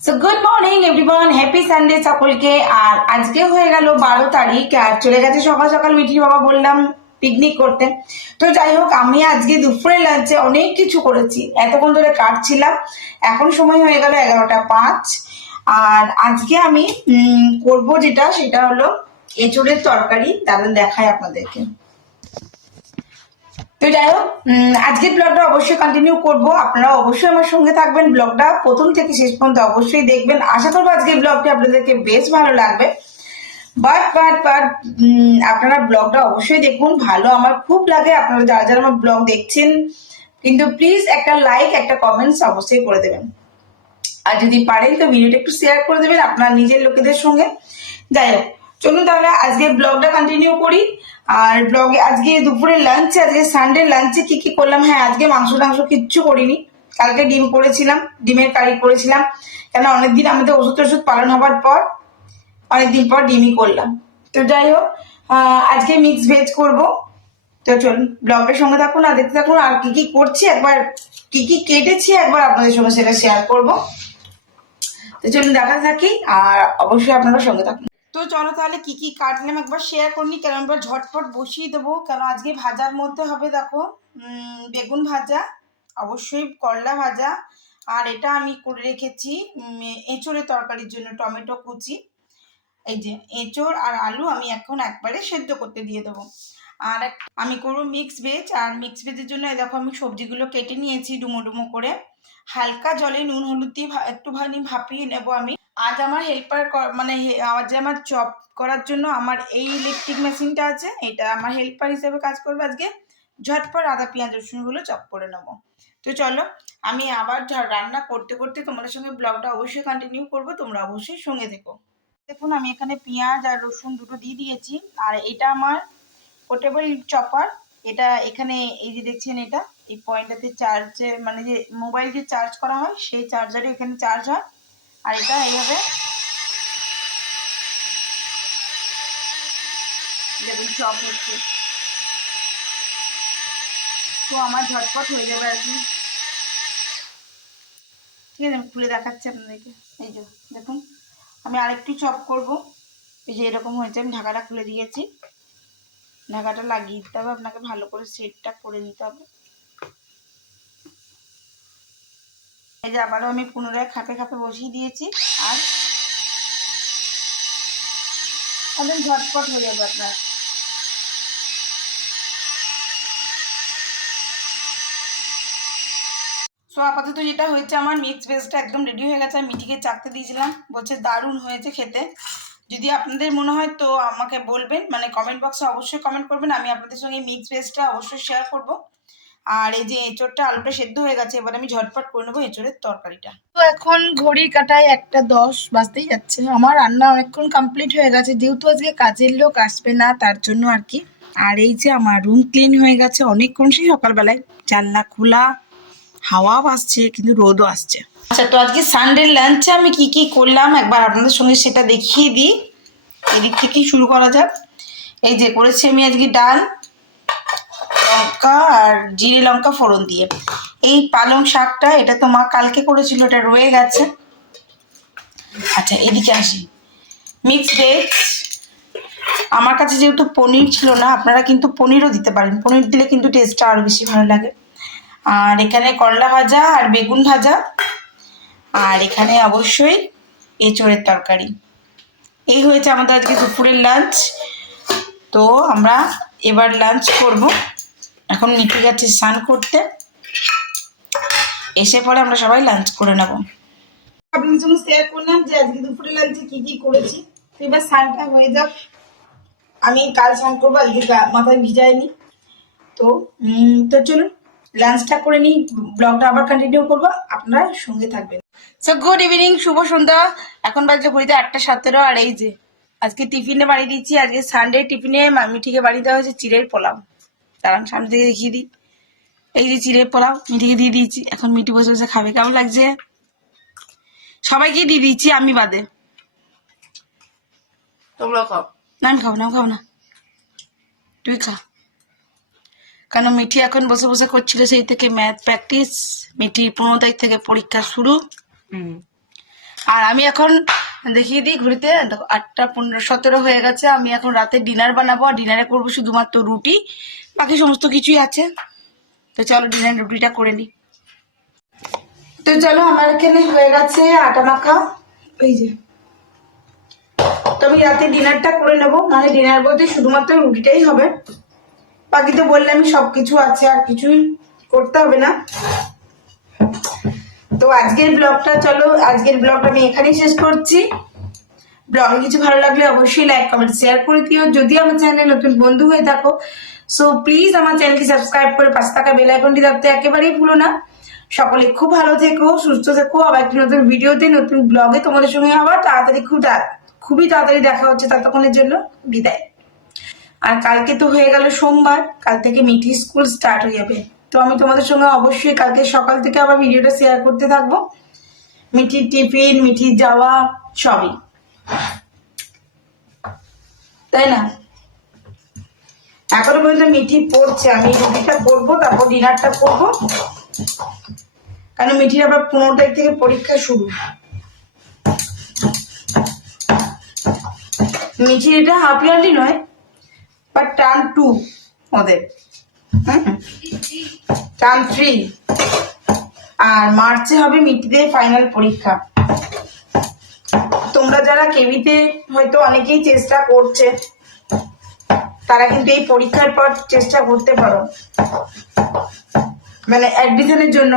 So good morning everyone, happy Sunday সকলকে। আর আজকে হয়ে গেল 12 তারিখ, আর চলে গেছে সকাল সকাল মিঠির বাবা বললাম পিকনিক করতে। তো যাই হোক, আমি আজকে দুপুরে লাঞ্চে অনেক কিছু করেছি, এতক্ষণ ধরে কাটছিলাম। এখন সময় হয়ে গেল 11টা 5। আর আজকে আমি করব যেটা, সেটা হলো এঁচোড়ের তরকারি। দাঁড়ান দেখাই আপনাদেরকে। তো যাই হোক, আজকের ব্লগটা অবশ্যই কন্টিনিউ করব। আপনারা অবশ্যই আমার সঙ্গে থাকবেন, ব্লগটা প্রথম থেকে শেষ পর্যন্ত অবশ্যই দেখবেন। আশা করবো আজকের ব্লগটি আপনাদেরকে বেশ ভালো লাগবে। বাট আপনারা ব্লগটা অবশ্যই দেখুন, ভালো আমার খুব লাগে আপনারা যারা যারা আমার ব্লগ দেখছেন। কিন্তু প্লিজ একটা লাইক, একটা কমেন্টস অবশ্যই করে দেবেন। আর যদি পারেন তো ভিডিওটা একটু শেয়ার করে দেবেন আপনার নিজের লোকেদের সঙ্গে। যাই হোক, চলুন তাহলে আজকে ব্লগটা কন্টিনিউ করি। আর ব্লগে আজকে দুপুরে লাঞ্চে, আজকে সানডে লাঞ্চে কি কি করলাম, হ্যাঁ আজকে মাংস টাংস কিচ্ছু করিনি। কালকে ডিম করেছিলাম, ডিমের কারি করেছিলাম। কেন অনেকদিন আমাদের ওষুধ টষুধ পালন হবার পর অনেকদিন পর ডিমই করলাম। তো যাই হোক, আজকে মিক্স ভেজ করবো। তো চলুন ব্লগের সঙ্গে থাকুন আর দেখতে থাকুন। আর কি কি করছি একবার, কি কি কেটেছি একবার আপনাদের সঙ্গে সেটা শেয়ার করবো। তো চলুন দেখা থাকি, আর অবশ্যই আপনারা সঙ্গে থাকুন। তো চলো তাহলে কি কি কাটলাম একবার শেয়ার করিনি, কেন একবার ঝটপট বসিয়ে দেবো। কেন আজকে ভাজার মধ্যে হবে, দেখো বেগুন ভাজা, অবশ্যই করলা ভাজা। আর এটা আমি করে রেখেছি এঁচোড়ের তরকারির জন্য টমেটো কুচি। এই যে এঁচোড় আর আলু আমি এখন একবারে সেদ্ধ করতে দিয়ে দেবো। আর আমি করবো মিক্স ভেজ। আর মিক্স ভেজের জন্য দেখো আমি সবজিগুলো কেটে নিয়েছি ডুমো ডুমো করে, হালকা জলে নুন হলুদ দিয়ে একটুখানি ভাপিয়ে নেব আমি। আজ আমার হেল্পার মানে আজ আমার চপ করার জন্য আমার এই ইলেকট্রিক মেশিনটা আছে, এটা আমার হেল্পার হিসেবে কাজ করবে। আজকে ঝটপট আদা পেঁয়াজ রসুনগুলো চপ করে নেবো। তো চলো, আমি আবার রান্না করতে করতে তোমাদের সঙ্গে ব্লগটা অবশ্যই কন্টিনিউ করবো, তোমরা অবশ্যই সঙ্গে থেকো। দেখুন আমি এখানে পেঁয়াজ আর রসুন দুটো দিয়ে দিয়েছি। আর এটা আমার পোর্টেবল চপার। এটা এখানে এই যে দেখছেন, এটা এই পয়েন্টটাতে চার্জে মানে যে মোবাইল যে চার্জ করা হয় সেই চার্জারে এখানে চার্জ হয়। আর এটা এইভাবে দেখুন চপ হচ্ছে। তো আমার ঝটপট হয়ে যাবে আর কি। ঠিক আছে, আমি খুলে দেখাচ্ছি আপনাদেরকে। এই যে দেখুন, আমি আরেকটু চপ করব। এই যে এরকম হয়েছে, আমি ঢাকাটা খুলে দিয়েছি। ঢাকাটা লাগিয়ে দিতে হবে আপনাকে, ভালো করে সেটটা করে নিতে হবে। এই যে আবারও আমি পুনরায় খাপে খাপে বসিয়ে দিয়েছি। আর একদম ঝটপট হয়ে যাবে আপনার। সো আপাতত যেটা হয়েছে, আমার মিক্স ভেজটা একদম রেডি হয়ে গেছে। আমি মিঠিকে চাকতে দিয়েছিলাম, বলছে দারুণ হয়েছে খেতে। যদি আপনাদের মনে হয় তো আমাকে বলবেন, মানে কমেন্ট বক্সে অবশ্যই কমেন্ট করবেন, আমি আপনাদের সঙ্গে মিক্স ভেজটা অবশ্যই শেয়ার করব। আর এই যে এঁচোড়টা আলুটা সেদ্ধ হয়ে গেছে, এবার আমি ঝটপট করে নেবো এঁচোড়ের তরকারিটা। তো এখন ঘড়ি কাটায় 1টা 10 বাজতেই যাচ্ছে। আমার রান্না অনেকক্ষণ কমপ্লিট হয়ে গেছে, যেহেতু আজকে কাজের লোক আসবে না তার জন্য আর কি। আর এই যে আমার রুম ক্লিন হয়ে গেছে অনেকক্ষণ, সেই সকালবেলায় জানলা খোলা, হাওয়াও আসছে কিন্তু রোদও আসছে। আচ্ছা, তো আজকে সানডে লাঞ্চে আমি কি কি করলাম একবার আপনাদের সঙ্গে সেটা দেখিয়ে দিই। এদিক থেকেই শুরু করা যাক। এই যে করেছি আমি আজকে ডাল, লঙ্কা আর জিরে লঙ্কা ফোড়ন দিয়ে। এই পালং শাকটা, এটা তো মা কালকে করেছিল, এটা রয়ে গেছে। আচ্ছা এদিকে আসি, মিক্স ভেজ। আমার কাছে যেহেতু পনির ছিল না, আপনারা কিন্তু পনিরও দিতে পারেন, পনির দিলে কিন্তু টেস্টটা আরও বেশি ভালো লাগে। আর এখানে করলা ভাজা আর বেগুন ভাজা। আর এখানে অবশ্যই এঁচোড়ের তরকারি। এই হয়েছে আমাদের আজকে দুপুরের লাঞ্চ। তো আমরা এবার লাঞ্চ করব। এখন মিঠে গেছে স্নান করতে, এসে পরে আমরা সবাই লাঞ্চ করে নেব। আপনাদের সঙ্গে শেয়ার করলাম যে আজকে দুপুরের লাঞ্চে কি কি করেছি। তো এবার স্নানটা হয়ে যাক, আমি কাল স্নান করবো, আজকে মাথায় ভিজাইনি। তো তো চলুন লাঞ্চটা করে নিই, ব্লগটা আবার কন্টিনিউ করবো, আপনারা সঙ্গে থাকবেন। সো গুড ইভিনিং, শুভ সন্ধ্যা। এখন বাজে ঘড়িতে 8টা 17। আর এই যে আজকে টিফিনে বানিয়ে দিচ্ছি, আজকে সানডে টিফিনে মিঠিকে বানিয়ে দেওয়া হয়েছে চিড়ের পোলাও। দাঁড়ান সামনে থেকে দেখিয়ে দিই। এই যে চিড়ের পোলাও মিঠিকে দিয়ে দিয়েছি, এখন মিঠি বসে বসে খাবে। কেমন লাগছে? সবাইকে দিয়ে দিচ্ছি, আমি বাদে। তোমরা খাও। না আমি খাবো না, আমি খাবো না, তুই খা। কারণ মিঠি এখন বসে বসে করছিল সেই থেকে ম্যাথ প্র্যাকটিস। মিঠির 15 তারিখ থেকে পরীক্ষা শুরু। আর আমি এখন দেখিয়ে দিই ঘুরিতে, দেখো 8:15-17 হয়ে গেছে। আমি এখন রাতে ডিনার বানাবো, আর ডিনারে করবো শুধুমাত্র রুটি, বাকি সমস্ত কিছুই আছে। তো চলো ডিনার রুটিটা করে নিই। তো চলো আমার এখানে হয়ে গেছে আটা মাখা, এই যে। তো আমি রাতে ডিনারটা করে নেবো, মানে ডিনার বলতে শুধুমাত্র রুটিটাই হবে, বাকি তো বললে আমি সবকিছু আছে, আর কিছুই করতে হবে না। তো আজকের ব্লগটা আমি এখানেই শেষ করছি। ব্লগে কিছু ভালো লাগলে অবশ্যই লাইক কমেন্ট শেয়ার করে দিও। যদি আমার চ্যানেলে নতুন বন্ধু হয়ে থাকো, সো প্লিজ আমার চ্যানেলটি সাবস্ক্রাইব করে পাশে থাকা বেল আইকনটি দাবতে একেবারেই ভুলো না। সকলে খুব ভালো থেকো, সুস্থ থেকো। আবার একটি নতুন ভিডিওতে, নতুন ব্লগে তোমাদের সঙ্গে আবার খুবই তাড়াতাড়ি দেখা হচ্ছে। ততক্ষণের জন্য বিদায়। আর কালকে তো হয়ে গেল সোমবার, কাল থেকে মিঠি স্কুল স্টার্ট হয়ে যাবে। তো আমি তোমাদের সঙ্গে অবশ্যই কালকে সকাল থেকে আবার ভিডিওটা শেয়ার করতে থাকবো, মিঠির টিফিন, মিঠির যাওয়া, সবই, তাই না? এখনো পর্যন্ত মিঠি পড়ছে, আমি রুটিটা করবো, তারপর ডিনারটা করবো, কারণ মিঠির আবার 15 তারিখ থেকে পরীক্ষা শুরু। মিঠির এটা হাফ ইয়ারলি নয়, বাট টার্ম 2 ওদের, টার্ম 3। আর মার্চে হবে মিঠিদের ফাইনাল পরীক্ষা। তোমরা যারা কেবিতে হয়তো অনেকেই চেষ্টা করছে, তারা কিন্তু এই পরীক্ষার পর চেষ্টা করতে পারো, মানে অ্যাডমিশনের জন্য।